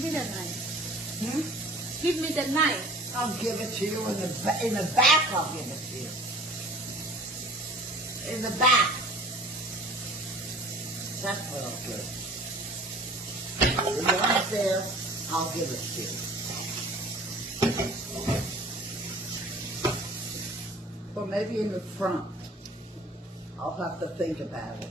Give me the knife. Hmm? Give me the knife. I'll give it to you in the back. I'll give it to you. In the back. That's what I'll do. The arm's there. I'll give it to you. Or maybe in the front. I'll have to think about it.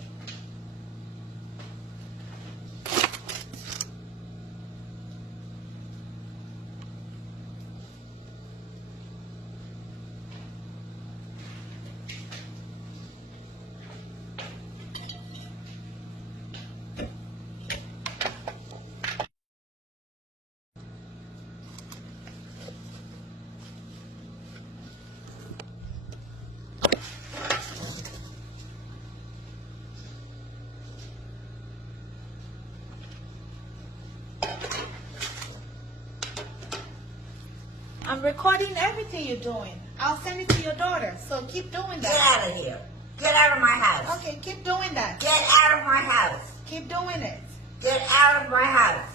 I'm recording everything you're doing. I'll send it to your daughter. So keep doing Get that. out of here. Get out of my house. Okay, keep doing that. Get out of my house. Keep doing it. Get out of my house.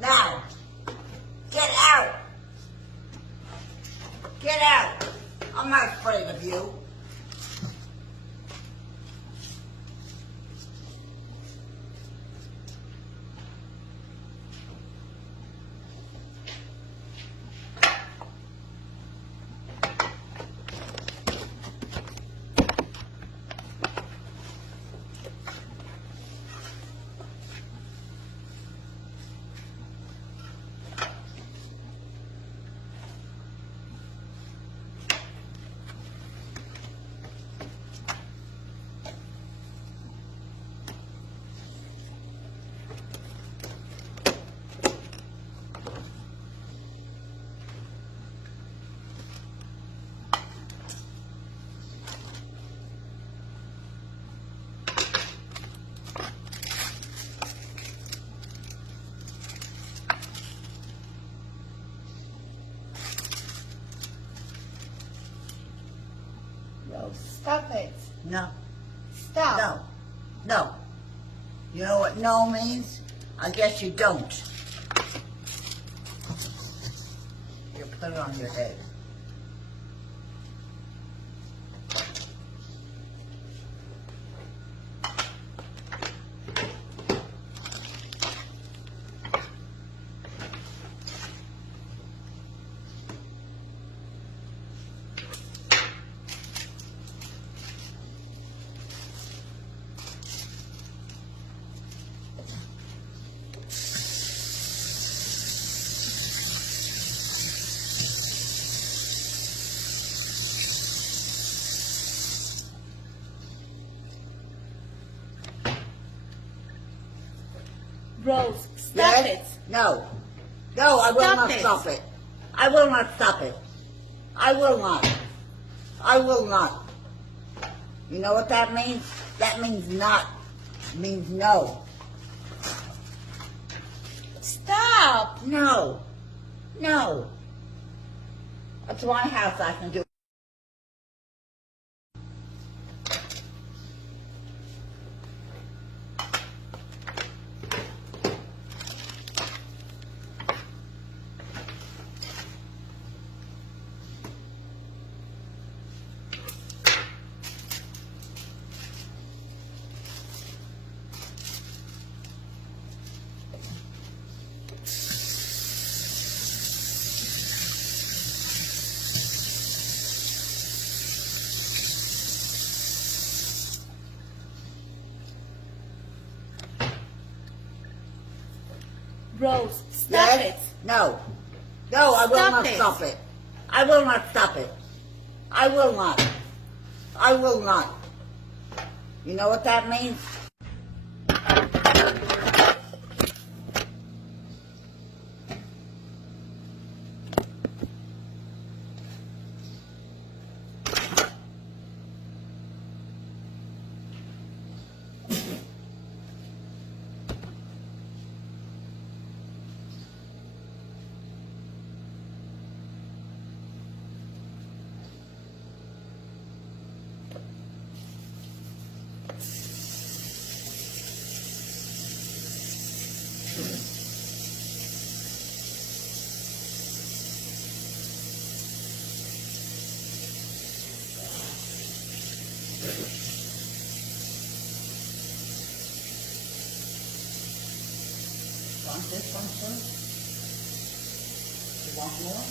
Now. Get out. Get out. I'm not afraid of you. No. Stop it. No. Stop. No. No. You know what no means? I guess you don't. You put it on your head. Rose, stop Yes? it. No. No, I will Stop not it. stop it. I will not stop it. I will not. I will not. You know what that means? That means not. It means no. Stop. No. No. That's my house. I can do. Rose, stop Yes? it. No. No, I will Stop not it. stop it. I will not stop it. I will not. I will not. You know what that means? want this one too? You want more?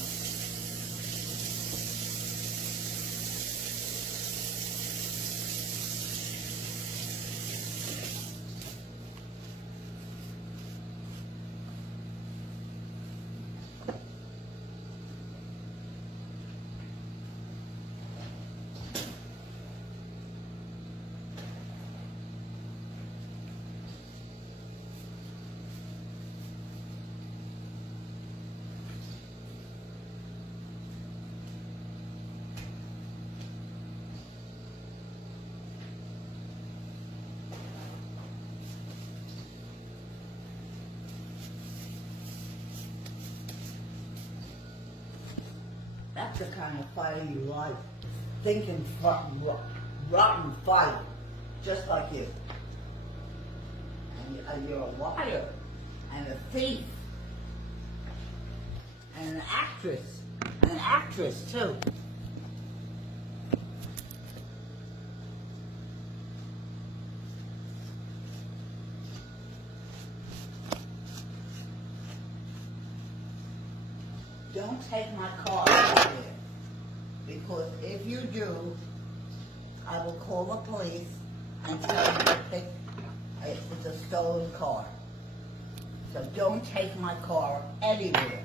That's the kind of fire you like. Thinking rotten fire. Just like you. And you're a liar. And a thief. And an actress. And an actress too. Don't take my car out there, because if you do, I will call the police and tell them to pick it's a stolen car. So don't take my car anywhere.